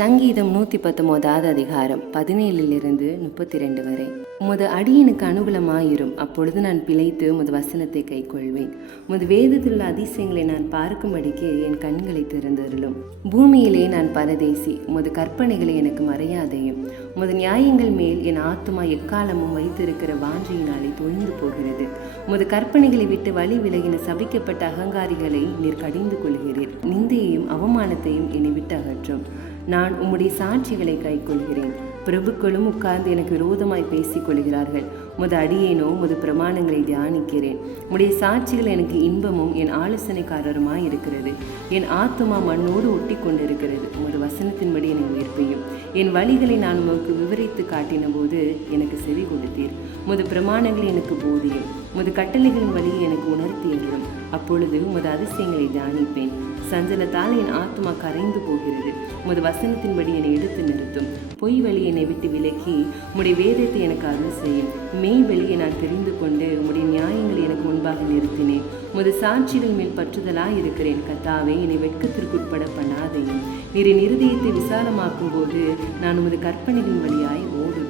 சங்கீதம் 119 அதிகாரம் 17 32 வரை. உமது அடியனுக்கு அனுகூலமாயிரும், அப்பொழுது நான் பிழைத்து உமது வசனத்தை கைக்கொள்வேன். உமது வேதத்தில் உள்ள அதிசயங்களை நான் பார்க்கும்படிக்கு என் கண்களை திறந்தருளும். பூமியிலே நான் பரதேசி, உமது கற்பனைகளை எனக்கு மறையாதையும். உமது நியாயங்கள் மேல் என் ஆத்துமா எக்காலமும் வைத்திருக்கிற வாஞ்சையினாலே தொய்ந்து போகிறது. உமது கற்பனைகளை விட்டு வழி விலகின சபிக்கப்பட்ட அகங்காரிகளை நீர் கடிந்து கொள்கிறீர். நிந்தையையும் அவமானத்தையும் என்னை விட்டு அகற்றும். நான் உம்முடைய சாட்சிகளை கைக்கொள்கிறேன். பிரபுக்களும் உட்கார்ந்து எனக்கு விரோதமாய் பேசிக் கொள்கிறார்கள். உமது அடியேனோ உமது பிரமாணங்களை தியானிக்கிறேன். உம்முடைய சாட்சிகள் எனக்கு இன்பமும் என் ஆலோசனைக்காரருமாய் இருக்கிறது. என் ஆத்துமா மண்ணோடு ஒட்டி கொண்டிருக்கிறது. உமது வசனத்தின்படி என்னை உயிர்ப்பையும். என் வழிகளை நான் உமக்கு விவரித்து காட்டின போது எனக்கு செவி கொடுத்தீர். உமது பிரமாணங்களை எனக்கு போதியும். உமது கட்டளைகளின் வழியை எனக்கு உணர்த்தியதும். அப்பொழுது உமது அதிசயங்களை தியானிப்பேன். சஞ்சலத்தால் என் ஆத்மா கரைந்து போகிறது. உமது வசனத்தின்படி என்னை எடுத்து நிறுத்தும். பொய் வழி என்னை விட்டு விலக்கி உம்முடைய வேதத்தை எனக்கு அருள் செய்யும். மெய் வழியை நான் தெரிந்து கொண்டு உம்முடைய நியாயங்களை எனக்கு முன்பாக நிறுத்தினேன். உமது சாட்சிகள் மேல் பற்றுதலாய் இருக்கிறேன். கர்த்தாவே, என்னை வெட்கத்திற்குட்பட பண்ணாதையும். நீர் என் இருதயத்தை விசாலமாக்கும் போது நான் உமது கற்பனைகளின் வழியாய் ஓடுவேன்.